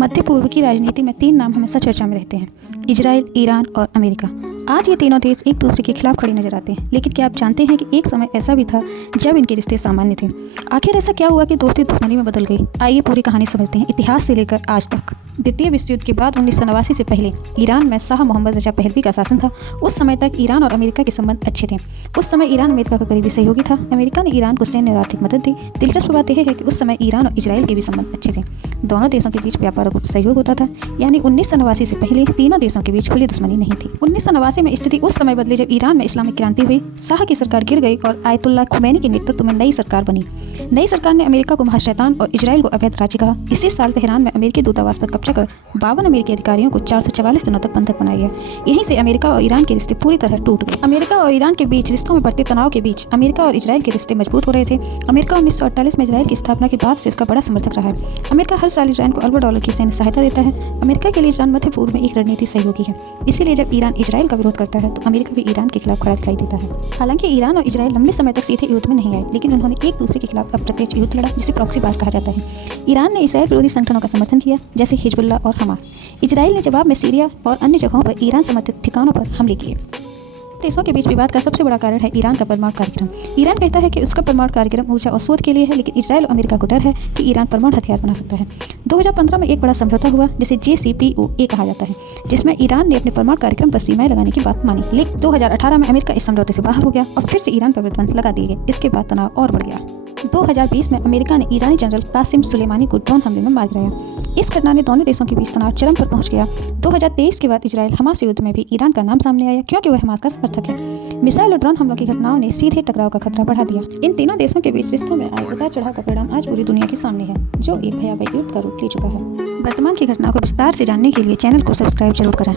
मध्य पूर्व की राजनीति में 3 नाम हमेशा चर्चा में रहते हैं: इजराइल, ईरान और अमेरिका। आज ये तीनों देश एक दूसरे के खिलाफ खड़े नजर आते हैं, लेकिन क्या आप जानते हैं कि एक समय ऐसा भी था जब इनके रिश्ते सामान्य थे? आखिर ऐसा क्या हुआ कि दोस्ती दुश्मनी में बदल गई? आइए पूरी कहानी समझते हैं, इतिहास से लेकर आज तक। द्वितीय विश्व युद्ध के बाद 1989 से पहले ईरान में शाह मोहम्मद रजा पहलवी का शासन था। उस समय तक ईरान और अमेरिका के संबंध अच्छे थे। उस समय ईरान अमेरिका का करीबी सहयोगी था। अमेरिका ने ईरान को सैन्य और आर्थिक मदद दी। दिलचस्प बात यह है कि उस समय ईरान और इजराइल के भी संबंध अच्छे थे। दोनों देशों के बीच व्यापार और सहयोग होता था, यानी 1989 से पहले तीनों देशों के बीच खुली दुश्मनी नहीं थी। 1989 में स्थिति उस समय बदली जब ईरान में इस्लामिक क्रांति हुई, शाह की सरकार गिर गई और आयतुल्लाह खुमैनी के नेतृत्व में नई सरकार बनी। नई सरकार ने अमेरिका को महाशैतान और इजराइल को अवैध राज्य कहा। इसी साल तेहरान में अमेरिकी दूतावास पर कब्जा कर 52 अमेरिकी अधिकारियों को 444 दिनों तक बंधक बनाया गया। यहीं से अमेरिका और ईरान के रिश्ते पूरी तरह टूट गए। अमेरिका और ईरान के बीच रिश्तों में बढ़ते तनाव के बीच अमेरिका और इजराइल के रिश्ते मजबूत हो रहे थे। अमेरिका 1948 में इजराइल की स्थापना के बाद से उसका बड़ा समर्थक रहा है। अमेरिका हर साल इजराइल को अरबों डॉलर की सैन्य सहायता देता है। अमेरिका के लिए ईरान मध्य पूर्व में एक रणनीतिक सहयोगी है। इसीलिए जब ईरान इजराइल का विरोध करता है तो अमेरिका भी ईरान के खिलाफ खड़ा दिखाई देता है। हालांकि ईरान और इजराइल लंबे समय तक सीधे युद्ध में नहीं आए, लेकिन उन्होंने एक दूसरे के खिलाफ अप्रत्यक्ष युद्ध लड़ा, जिसे प्रॉक्सी वार कहा जाता है। ईरान ने इजराइल विरोधी संगठनों का समर्थन किया, जैसे हिजबुल्लाह और हमास। इजराइल ने जवाब में सीरिया और अन्य जगहों पर ईरान समर्थित ठिकानों पर हमले किए। देशों के बीच विवाद का सबसे बड़ा कारण है ईरान का परमाणु कार्यक्रम। ईरान कहता है कि उसका परमाणु कार्यक्रम ऊर्जा और शोध के लिए है, लेकिन इजराइल और अमेरिका को डर है कि ईरान परमाणु हथियार बना सकता है। 2015 में एक बड़ा समझौता हुआ, जिसे JCPOA कहा जाता है, जिसमें ईरान ने अपने परमाणु कार्यक्रम पर सीमाएं लगाने की बात मानी। लेकिन 2018 में अमेरिका इस समझौते से बाहर हो गया और फिर से ईरान पर प्रतिबंध लगा दिए गए। इसके बाद तनाव और बढ़ गया। 2020 में अमेरिका ने ईरानी जनरल कासिम सुलेमानी को ड्रोन हमले में मार गिराया। इस घटना ने दोनों देशों के बीच तनाव चरम पर पहुंच गया। 2023 के बाद इजराइल हमास युद्ध में भी ईरान का नाम सामने आया, क्योंकि वह हमास का समर्थक है। मिसाइल और ड्रोन हमलों की घटनाओं ने सीधे टकराव का खतरा बढ़ा दिया। इन तीनों देशों के बीच रिश्तों में आए उतार चढ़ाव का परिणाम आज पूरी दुनिया के सामने है, जो एक भयावह युद्ध का रूप ले चुका है। वर्तमान की घटनाओं को विस्तार से जानने के लिए चैनल को सब्सक्राइब जरूर करें।